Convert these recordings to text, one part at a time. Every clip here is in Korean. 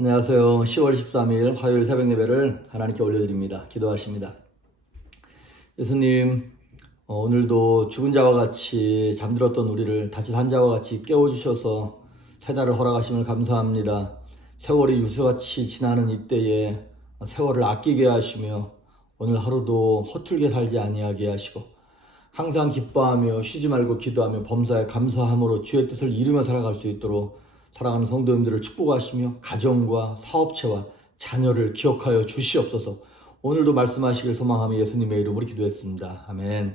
안녕하세요. 10월 13일 화요일 새벽 예배를 하나님께 올려드립니다. 기도하십니다. 예수님, 오늘도 죽은 자와 같이 잠들었던 우리를 다시 산 자와 같이 깨워주셔서 새날을 허락하심을 감사합니다. 세월이 유수같이 지나는 이때에 세월을 아끼게 하시며 오늘 하루도 허툴게 살지 아니하게 하시고 항상 기뻐하며 쉬지 말고 기도하며 범사에 감사함으로 주의 뜻을 이루며 살아갈 수 있도록 사랑하는 성도님들을 축복하시며 가정과 사업체와 자녀를 기억하여 주시옵소서. 오늘도 말씀하시길 소망하며 예수님의 이름으로 기도했습니다. 아멘.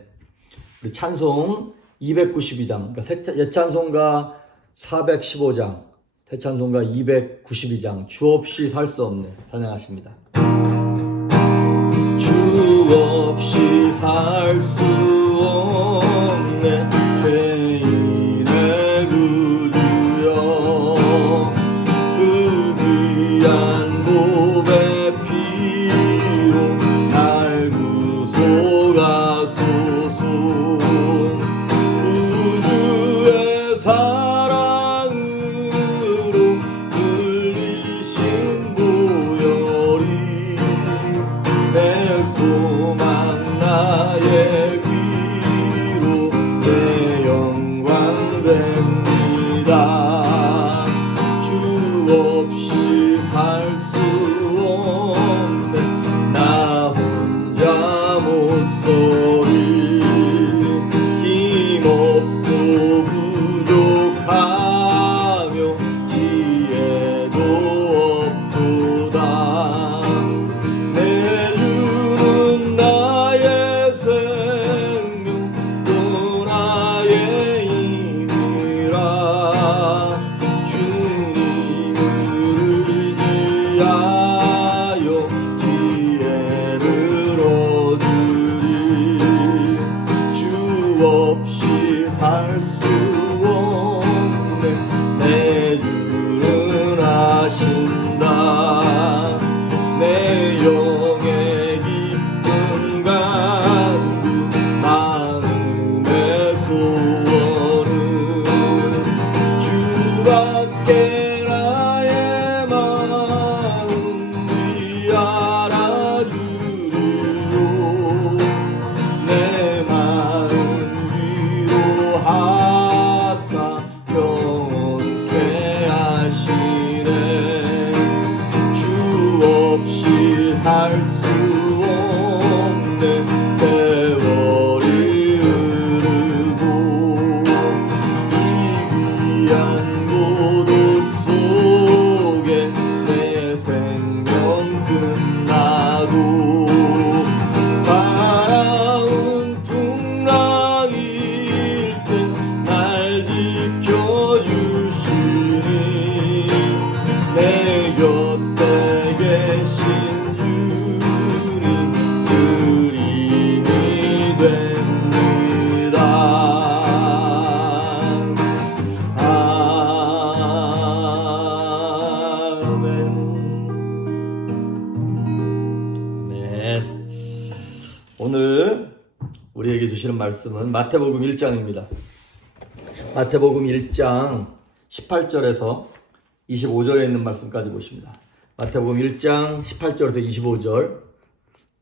우리 찬송 292장, 그러니까 옛 찬송가 415장, 새 찬송가 292장, 주 없이 살 수 없네. 찬양하십니다. 주 없이 살 수 없네. 죄인의 구주여, 그 귀한 몸의 피로 날 구속하소서. 구주의 사랑으로 흘리신 보혈이 내 소망 나의 귀로 내 영광 됩니다. 주 없이 살 수 없네. 나 혼자 못서리. 힘없고 부족하며 지혜도 없도다. 내 주는 나의 생명 또 나의 힘이라. 주님을 의지하여 지혜를 얻으리. 주 없이 살 수 없네. 내 주는 아신다. 내 영의 깊은 간구 마음의 소원은 주밖에 나의 마음 위 알아주리요. 내 마음 위로하사 영원케 하시네. 주 없이 살 수 없네. 세월이 흐르고 이 귀한 고독 속에 내 생명 끝나도 살아온 풍랑일 때 날 지켜주시니. 내 곁에 계신 주님 그림이 됩니다. 아멘. 네. 오늘 우리에게 주시는 말씀은 마태복음 1장입니다. 마태복음 1장 18절에서 25절에 있는 말씀까지 보십니다. 마태복음 1장 18절에서 25절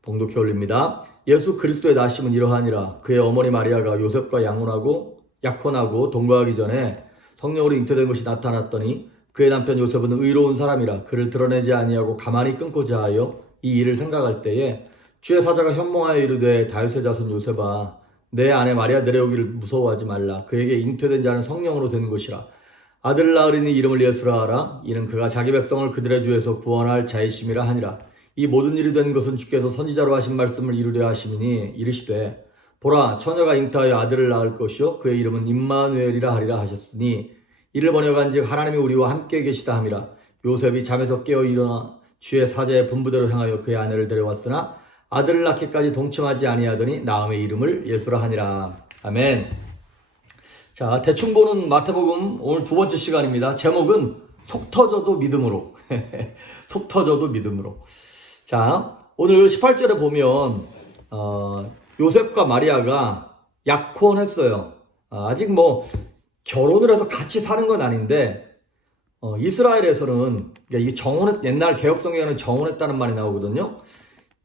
봉독해 올립니다. 예수 그리스도의 나심은 이러하니라. 그의 어머니 마리아가 요셉과 약혼하고 동거하기 전에 성령으로 잉태된 것이 나타났더니 그의 남편 요셉은 의로운 사람이라 그를 드러내지 아니하고 가만히 끊고자 하여 이 일을 생각할 때에 주의 사자가 현몽하여 이르되 다윗의 자손 요셉아, 내 아내 마리아 내려오기를 무서워하지 말라. 그에게 잉태된 자는 성령으로 된 것이라. 아들을 낳으리니 이름을 예수라 하라. 이는 그가 자기 백성을 그들의 죄에서 구원할 자이심이라 하니라. 이 모든 일이 된 것은 주께서 선지자로 하신 말씀을 이루려 하심이니 이르시되 보라, 처녀가 잉태하여 아들을 낳을 것이요 그의 이름은 임마누엘이라 하리라 하셨으니 이를 번역한즉 하나님이 우리와 함께 계시다 함이라. 요셉이 잠에서 깨어 일어나 주의 사자의 분부대로 향하여 그의 아내를 데려왔으나 아들을 낳기까지 동침하지 아니하더니 나음의 이름을 예수라 하니라. 아멘. 자, 대충 보는 마태복음 오늘 두 번째 시간입니다. 제목은 속 터져도 믿음으로. 속 터져도 믿음으로. 자, 오늘 18절에 보면 요셉과 마리아가 약혼했어요. 아직 뭐 결혼을 해서 같이 사는 건 아닌데 이스라엘에서는 그러니까 이 옛날 개혁성경에는 정혼했다는 말이 나오거든요.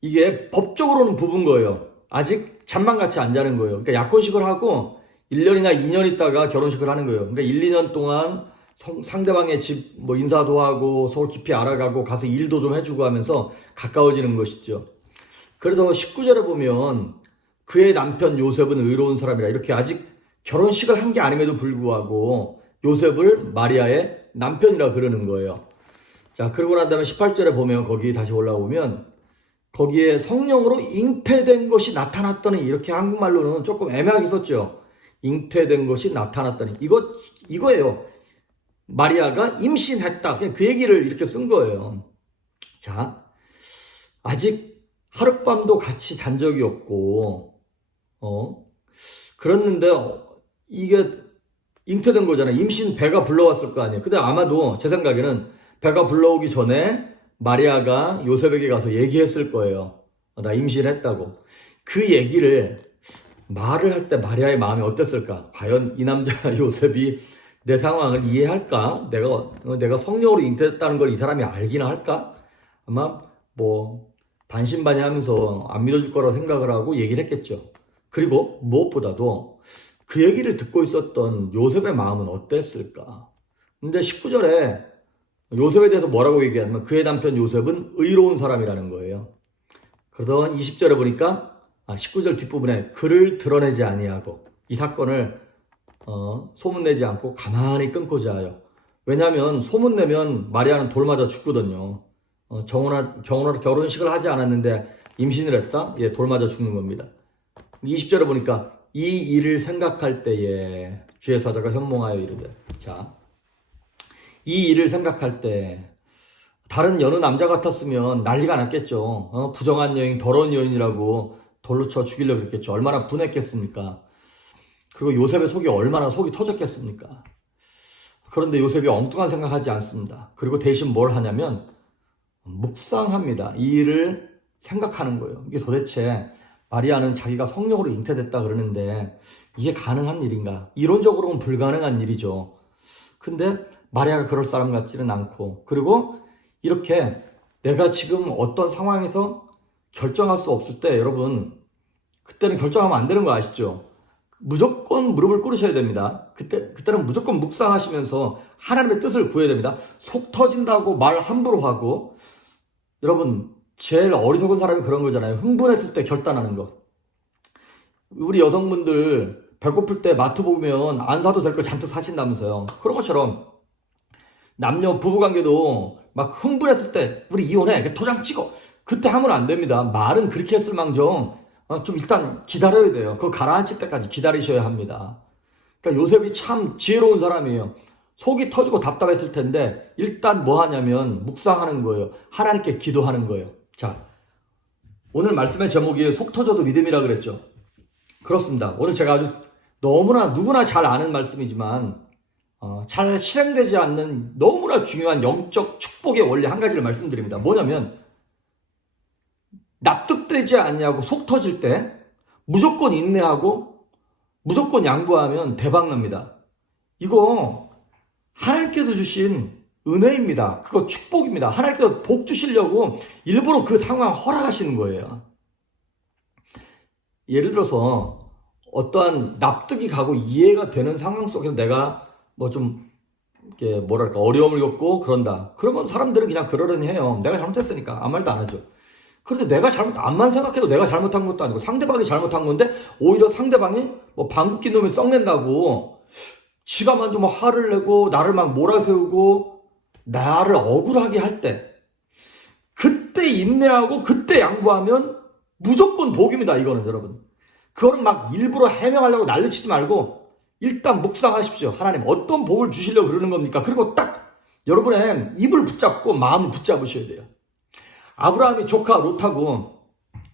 이게 법적으로는 부부인 거예요. 아직 잠만 같이 안 자는 거예요. 그러니까 약혼식을 하고 1년이나 2년 있다가 결혼식을 하는 거예요. 그러니까 1, 2년 동안 상대방의 집 뭐 인사도 하고 서로 깊이 알아가고 가서 일도 좀 해주고 하면서 가까워지는 것이죠. 그래도 19절에 보면 그의 남편 요셉은 의로운 사람이라 이렇게 아직 결혼식을 한 게 아님에도 불구하고 요셉을 마리아의 남편이라 그러는 거예요. 자, 그러고 난 다음에 18절에 보면 거기 다시 올라오면 거기에 성령으로 잉태된 것이 나타났더니 이렇게 한국말로는 조금 애매하게 썼죠. 잉태된 것이 나타났더니 이거예요. 마리아가 임신했다. 그냥 그 얘기를 이렇게 쓴 거예요. 자, 아직 하룻밤도 같이 잔 적이 없고 그랬는데 이게 잉태된 거잖아요. 임신 배가 불러왔을 거 아니에요. 근데 아마도 제 생각에는 배가 불러오기 전에 마리아가 요셉에게 가서 얘기했을 거예요. 나 임신했다고. 그 얘기를 말을 할 때 마리아의 마음이 어땠을까? 과연 이 남자 요셉이 내 상황을 이해할까? 내가 성령으로 잉태했다는 걸 이 사람이 알기나 할까? 아마 뭐 반신반의하면서 안 믿어줄 거라고 생각을 하고 얘기를 했겠죠. 그리고 무엇보다도 그 얘기를 듣고 있었던 요셉의 마음은 어땠을까? 근데 19절에 요셉에 대해서 뭐라고 얘기하냐면 그의 남편 요셉은 의로운 사람이라는 거예요. 그래서 20절에 보니까 19절 뒷부분에 그를 드러내지 아니하고 이 사건을 소문내지 않고 가만히 끊고자 하여. 왜냐하면 소문내면 마리아는 돌 맞아 죽거든요. 결혼식을 하지 않았는데 임신을 했다? 예, 돌 맞아 죽는 겁니다. 20절에 보니까 이 일을 생각할 때에 주의 사자가 현몽하여 이르되. 자, 이 일을 생각할 때 다른 여느 남자 같았으면 난리가 났겠죠. 부정한 여인, 더러운 여인이라고 돌로 쳐 죽이려고 그랬겠죠. 얼마나 분했겠습니까? 그리고 요셉의 속이 얼마나 속이 터졌겠습니까? 그런데 요셉이 엉뚱한 생각하지 않습니다. 그리고 대신 뭘 하냐면 묵상합니다. 이 일을 생각하는 거예요. 이게 도대체 마리아는 자기가 성령으로 잉태됐다 그러는데 이게 가능한 일인가? 이론적으로는 불가능한 일이죠. 근데 마리아가 그럴 사람 같지는 않고, 그리고 이렇게 내가 지금 어떤 상황에서 결정할 수 없을 때 여러분 그때는 결정하면 안 되는 거 아시죠? 무조건 무릎을 꿇으셔야 됩니다. 그때는 무조건 묵상하시면서 하나님의 뜻을 구해야 됩니다. 속 터진다고 말 함부로 하고, 여러분 제일 어리석은 사람이 그런 거잖아요. 흥분했을 때 결단하는 거. 우리 여성분들 배고플 때 마트 보면 안 사도 될 거 잔뜩 사신다면서요. 그런 것처럼 남녀 부부관계도 막 흥분했을 때 우리 이혼해, 도장 찍어, 그때 하면 안 됩니다. 말은 그렇게 했을 망정 좀 일단 기다려야 돼요. 그거 가라앉힐 때까지 기다리셔야 합니다. 그러니까 요셉이 참 지혜로운 사람이에요. 속이 터지고 답답했을 텐데 일단 뭐 하냐면 묵상하는 거예요. 하나님께 기도하는 거예요. 자, 오늘 말씀의 제목이 속 터져도 믿음이라 그랬죠. 그렇습니다. 오늘 제가 아주 너무나 누구나 잘 아는 말씀이지만 잘 실행되지 않는 너무나 중요한 영적 축복의 원리 한 가지를 말씀드립니다. 뭐냐면 납득되지 않냐고 속 터질 때 무조건 인내하고 무조건 양보하면 대박납니다. 이거 하나님께서 주신 은혜입니다. 그거 축복입니다. 하나님께서 복 주시려고 일부러 그 상황 허락하시는 거예요. 예를 들어서 어떠한 납득이 가고 이해가 되는 상황 속에서 내가 뭐 좀 이렇게 뭐랄까 어려움을 겪고 그런다. 그러면 사람들은 그냥 그러려니 해요. 내가 잘못했으니까 아무 말도 안 하죠. 그런데 내가 암만 생각해도 내가 잘못한 것도 아니고 상대방이 잘못한 건데 오히려 상대방이 뭐 방귀 낀 놈이 썩낸다고 지가 먼저 뭐 화를 내고 나를 막 몰아세우고 나를 억울하게 할 때 그때 인내하고 그때 양보하면 무조건 복입니다. 이거는 여러분. 그거는 막 일부러 해명하려고 난리치지 말고 일단 묵상하십시오. 하나님 어떤 복을 주시려고 그러는 겁니까? 그리고 딱 여러분의 입을 붙잡고 마음을 붙잡으셔야 돼요. 아브라함이 조카 롯하고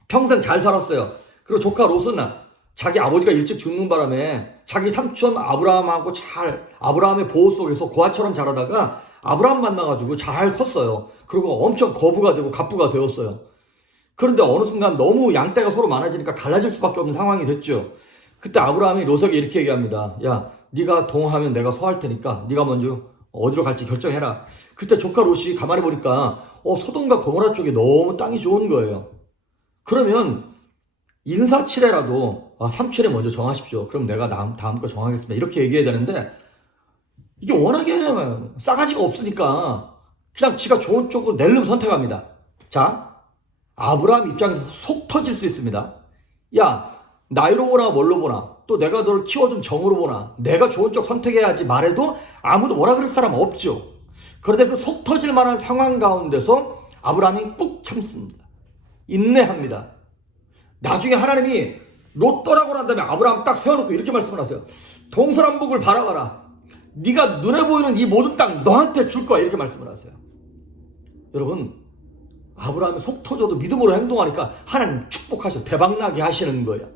평생 잘 살았어요. 그리고 조카 롯은 자기 아버지가 일찍 죽는 바람에 자기 삼촌 아브라함하고 아브라함의 보호 속에서 고아처럼 자라다가 아브라함 만나가지고 잘 컸어요. 그리고 엄청 거부가 되고 갑부가 되었어요. 그런데 어느 순간 너무 양떼가 서로 많아지니까 갈라질 수밖에 없는 상황이 됐죠. 그때 아브라함이 롯에게 이렇게 얘기합니다. 야, 네가 동하면 내가 서할 테니까 네가 먼저 어디로 갈지 결정해라. 그때 조카 롯이 가만히 보니까 소돔과 고모라 쪽에 너무 땅이 좋은 거예요. 그러면 인사치레라도 삼촌에 먼저 정하십시오. 그럼 내가 다음 거 정하겠습니다. 이렇게 얘기해야 되는데 이게 워낙에 싸가지가 없으니까 그냥 지가 좋은 쪽으로 낼름 선택합니다. 자, 아브라함 입장에서 속 터질 수 있습니다. 야, 나이로 보나 뭘로 보나 또 내가 너를 키워준 정으로 보나 내가 좋은 쪽 선택해야지 말해도 아무도 뭐라 그럴 사람 없죠. 그런데 그 속 터질 만한 상황 가운데서 아브라함이 꾹 참습니다. 인내합니다. 나중에 하나님이 롯 떠나고 난 다음에 아브라함 딱 세워놓고 이렇게 말씀을 하세요. 동서남북을 바라봐라. 네가 눈에 보이는 이 모든 땅 너한테 줄 거야. 이렇게 말씀을 하세요. 여러분, 아브라함이 속 터져도 믿음으로 행동하니까 하나님 축복하셔 대박나게 하시는 거예요.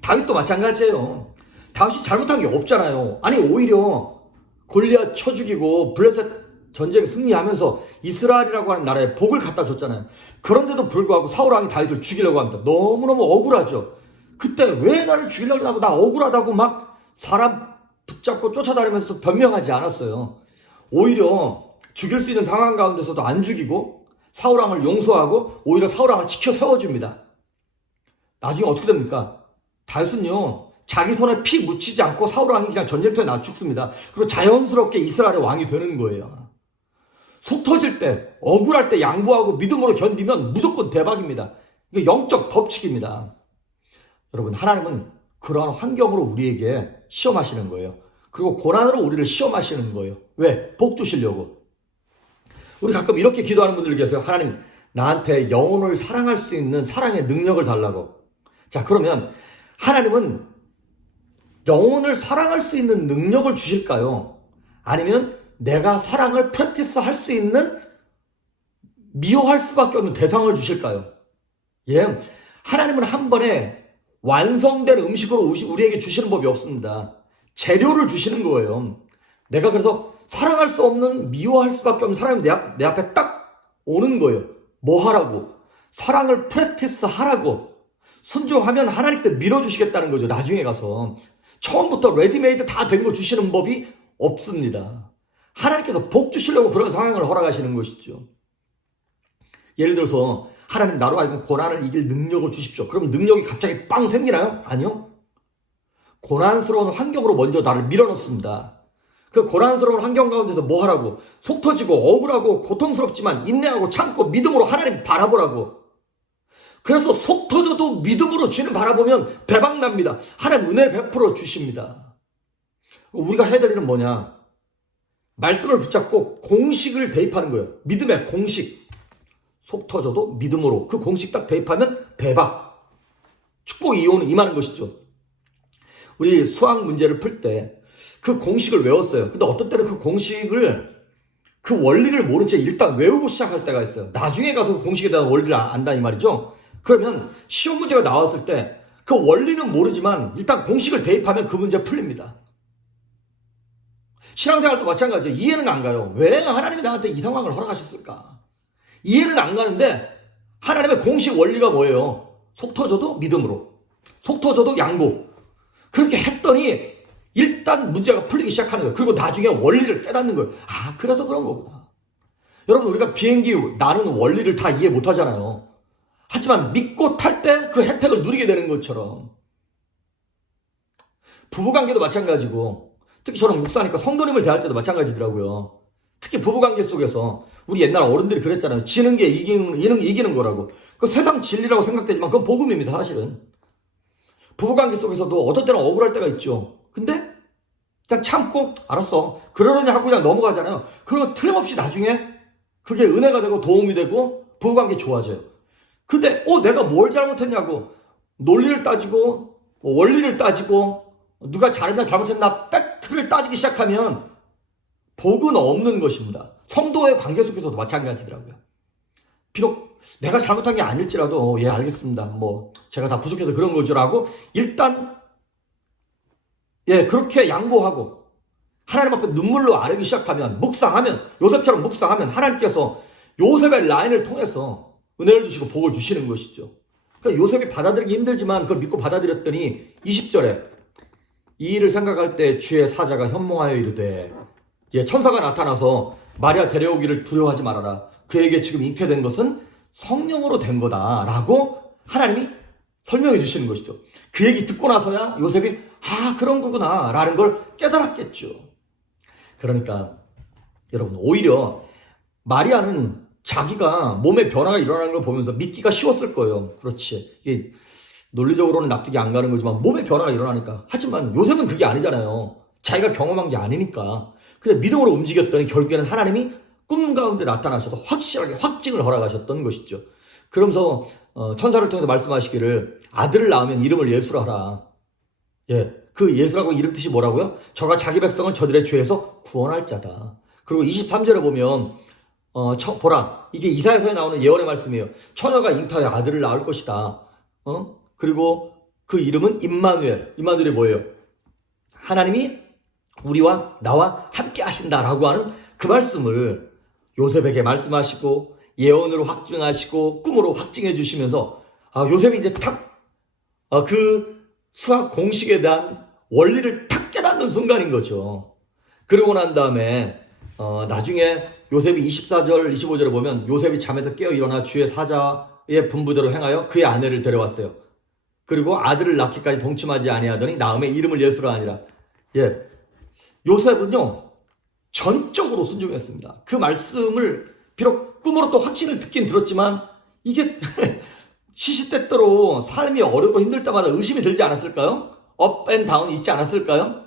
다윗도 마찬가지예요. 다윗이 잘못한 게 없잖아요. 아니 오히려 골리앗 쳐 죽이고 블레셋 전쟁 승리하면서 이스라엘이라고 하는 나라에 복을 갖다 줬잖아요. 그런데도 불구하고 사울 왕이 다윗을 죽이려고 합니다. 너무너무 억울하죠. 그때 왜 나를 죽이려고 하고 나 억울하다고 막 사람 붙잡고 쫓아다니면서 변명하지 않았어요. 오히려 죽일 수 있는 상황 가운데서도 안 죽이고 사울 왕을 용서하고 오히려 사울 왕을 지켜 세워줍니다. 나중에 어떻게 됩니까? 다윗은요 자기 손에 피 묻히지 않고 사울 왕이 그냥 전쟁터에 나 죽습니다. 그리고 자연스럽게 이스라엘의 왕이 되는 거예요. 속 터질 때, 억울할 때 양보하고 믿음으로 견디면 무조건 대박입니다. 이게 영적 법칙입니다. 여러분, 하나님은 그러한 환경으로 우리에게 시험하시는 거예요. 그리고 고난으로 우리를 시험하시는 거예요. 왜? 복 주시려고. 우리 가끔 이렇게 기도하는 분들 계세요. 하나님, 나한테 영혼을 사랑할 수 있는 사랑의 능력을 달라고. 자, 그러면 하나님은 영혼을 사랑할 수 있는 능력을 주실까요? 아니면 내가 사랑을 프랙티스 할 수 있는 미워할 수밖에 없는 대상을 주실까요? 예, 하나님은 한 번에 완성된 음식으로 우리에게 주시는 법이 없습니다. 재료를 주시는 거예요. 내가 그래서 사랑할 수 없는 미워할 수밖에 없는 사람이 내 앞에 딱 오는 거예요. 뭐 하라고? 사랑을 프랙티스 하라고. 순종하면 하나님께 밀어주시겠다는 거죠. 나중에 가서. 처음부터 레디메이드 다 된 거 주시는 법이 없습니다. 하나님께서 복 주시려고 그런 상황을 허락하시는 것이죠. 예를 들어서 하나님 나로 하여금 고난을 이길 능력을 주십시오. 그럼 능력이 갑자기 빵 생기나요? 아니요. 고난스러운 환경으로 먼저 나를 밀어넣습니다. 그 고난스러운 환경 가운데서 뭐 하라고? 속 터지고 억울하고 고통스럽지만 인내하고 참고 믿음으로 하나님 바라보라고. 그래서 속 터져도 믿음으로 주님 바라보면 대박 납니다. 하나님 은혜 베풀어 주십니다. 우리가 해야 될 일은 뭐냐? 말씀을 붙잡고 공식을 대입하는 거예요. 믿음의 공식. 속 터져도 믿음으로 그 공식 딱 대입하면 대박. 축복이 임하는 것이죠. 우리 수학 문제를 풀 때 그 공식을 외웠어요. 근데 어떤 때는 그 공식을 그 원리를 모른 채 일단 외우고 시작할 때가 있어요. 나중에 가서 그 공식에 대한 원리를 안다 이 말이죠. 그러면 시험 문제가 나왔을 때 그 원리는 모르지만 일단 공식을 대입하면 그 문제 풀립니다. 신앙생활도 마찬가지예요. 이해는 안 가요. 왜 하나님이 나한테 이 상황을 허락하셨을까? 이해는 안 가는데 하나님의 공식 원리가 뭐예요? 속 터져도 믿음으로. 속 터져도 양보. 그렇게 했더니 일단 문제가 풀리기 시작하는 거예요. 그리고 나중에 원리를 깨닫는 거예요. 아, 그래서 그런 거구나. 여러분, 우리가 비행기 나는 원리를 다 이해 못 하잖아요. 하지만 믿고 탈 때 그 혜택을 누리게 되는 것처럼 부부관계도 마찬가지고 특히 저는 목사니까 성도님을 대할 때도 마찬가지더라고요. 특히 부부관계 속에서 우리 옛날 어른들이 그랬잖아요. 지는 게 이기는 거라고. 그 세상 진리라고 생각되지만 그건 복음입니다. 사실은. 부부관계 속에서도 어떤 때는 억울할 때가 있죠. 근데 그냥 참고 알았어 그러려니 하고 그냥 넘어가잖아요. 그러면 틀림없이 나중에 그게 은혜가 되고 도움이 되고 부부관계 좋아져요. 근데 내가 뭘 잘못했냐고 논리를 따지고 원리를 따지고 누가 잘했나 잘못했나 팩트를 따지기 시작하면 복은 없는 것입니다. 성도의 관계 속에서도 마찬가지더라고요. 비록 내가 잘못한 게 아닐지라도 예 알겠습니다. 뭐 제가 다 부족해서 그런 거죠라고 일단 예 그렇게 양보하고 하나님 앞에 눈물로 아르기 시작하면 묵상하면 요셉처럼 묵상하면 하나님께서 요셉의 라인을 통해서 은혜를 주시고 복을 주시는 것이죠. 그러니까 요셉이 받아들이기 힘들지만 그걸 믿고 받아들였더니 20절에 이 일을 생각할 때 주의 사자가 현몽하여 이르되 천사가 나타나서 마리아 데려오기를 두려워하지 말아라. 그에게 지금 잉태된 것은 성령으로 된 거다라고 하나님이 설명해 주시는 것이죠. 그 얘기 듣고 나서야 요셉이 그런 거구나 라는 걸 깨달았겠죠. 그러니까 여러분, 오히려 마리아는 자기가 몸에 변화가 일어나는 걸 보면서 믿기가 쉬웠을 거예요. 그렇지. 이게 논리적으로는 납득이 안 가는 거지만 몸에 변화가 일어나니까. 하지만 요셉은 그게 아니잖아요. 자기가 경험한 게 아니니까. 근데 믿음으로 움직였더니 결국에는 하나님이 꿈 가운데 나타나셔서 확실하게 확증을 허락하셨던 것이죠. 그러면서 천사를 통해서 말씀하시기를 아들을 낳으면 이름을 예수라 하라. 그 예수라고 이름 뜻이 뭐라고요? 저가 자기 백성을 저들의 죄에서 구원할 자다. 그리고 23절에 보면 보라, 이게 이사야서에 나오는 예언의 말씀이에요. 처녀가 잉타하여 아들을 낳을 것이다. 그리고 그 이름은 임마누엘. 임마누엘이 뭐예요? 하나님이 우리와 나와 함께 하신다라고 하는 그 말씀을 요셉에게 말씀하시고 예언으로 확증하시고 꿈으로 확증해 주시면서 요셉이 이제 그 수학 공식에 대한 원리를 탁 깨닫는 순간인 거죠. 그러고 난 다음에 나중에 요셉이 24절 25절에 보면 요셉이 잠에서 깨어 일어나 주의 사자의 분부대로 행하여 그의 아내를 데려왔어요. 그리고 아들을 낳기까지 동침하지 아니하더니 낳음에 이름을 예수라 하니라. 요셉은요 전적으로 순종했습니다. 그 말씀을 비록 꿈으로 또 확신을 듣긴 들었지만 이게 시시때때로 삶이 어렵고 힘들 때마다 의심이 들지 않았을까요? 업 앤 다운 있지 않았을까요?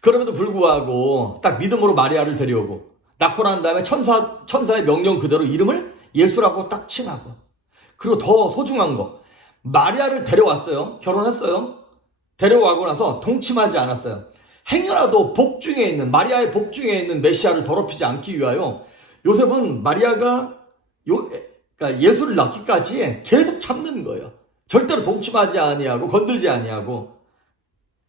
그럼에도 불구하고 딱 믿음으로 마리아를 데려오고 낳고 난 다음에 천사의 명령 그대로 이름을 예수라고 딱 칭하고, 그리고 더 소중한 거, 마리아를 데려왔어요. 결혼했어요. 데려와고 나서 동침하지 않았어요. 행여라도 복중에 있는, 마리아의 복중에 있는 메시아를 더럽히지 않기 위하여 요셉은 마리아가 그러니까 예수를 낳기까지 계속 참는 거예요. 절대로 동침하지 아니하고 건들지 아니하고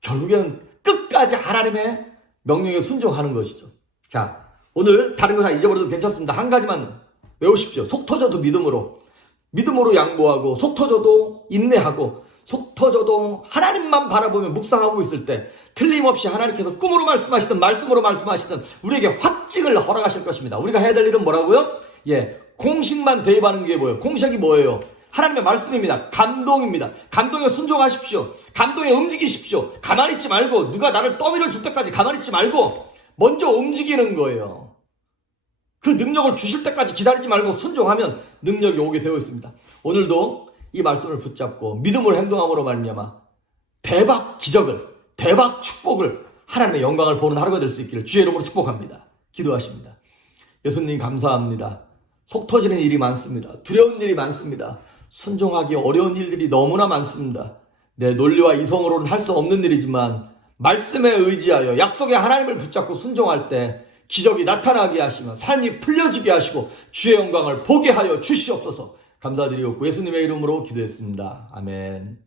결국에는 끝까지 하나님의 명령에 순종하는 것이죠. 자, 오늘 다른 거 다 잊어버려도 괜찮습니다. 한 가지만 외우십시오. 속 터져도 믿음으로 양보하고, 속 터져도 인내하고, 속 터져도 하나님만 바라보며 묵상하고 있을 때 틀림없이 하나님께서 꿈으로 말씀하시든 말씀으로 말씀하시든 우리에게 확증을 허락하실 것입니다. 우리가 해야 될 일은 뭐라고요? 공식만 대입하는 게 뭐예요? 공식이 뭐예요? 하나님의 말씀입니다. 감동입니다. 감동에 순종하십시오. 감동에 움직이십시오. 가만히 있지 말고, 누가 나를 떠밀어 줄 때까지 가만히 있지 말고 먼저 움직이는 거예요. 그 능력을 주실 때까지 기다리지 말고 순종하면 능력이 오게 되어 있습니다. 오늘도 이 말씀을 붙잡고 믿음으로 행동함으로 말미암아 대박 기적을, 대박 축복을, 하나님의 영광을 보는 하루가 될 수 있기를 주의 이름으로 축복합니다. 기도하십니다. 예수님 감사합니다. 속 터지는 일이 많습니다. 두려운 일이 많습니다. 순종하기 어려운 일들이 너무나 많습니다. 내 논리와 이성으로는 할 수 없는 일이지만 말씀에 의지하여 약속의 하나님을 붙잡고 순종할 때 기적이 나타나게 하시며 삶이 풀려지게 하시고 주의 영광을 보게 하여 주시옵소서. 감사드리옵고 예수님의 이름으로 기도했습니다. 아멘.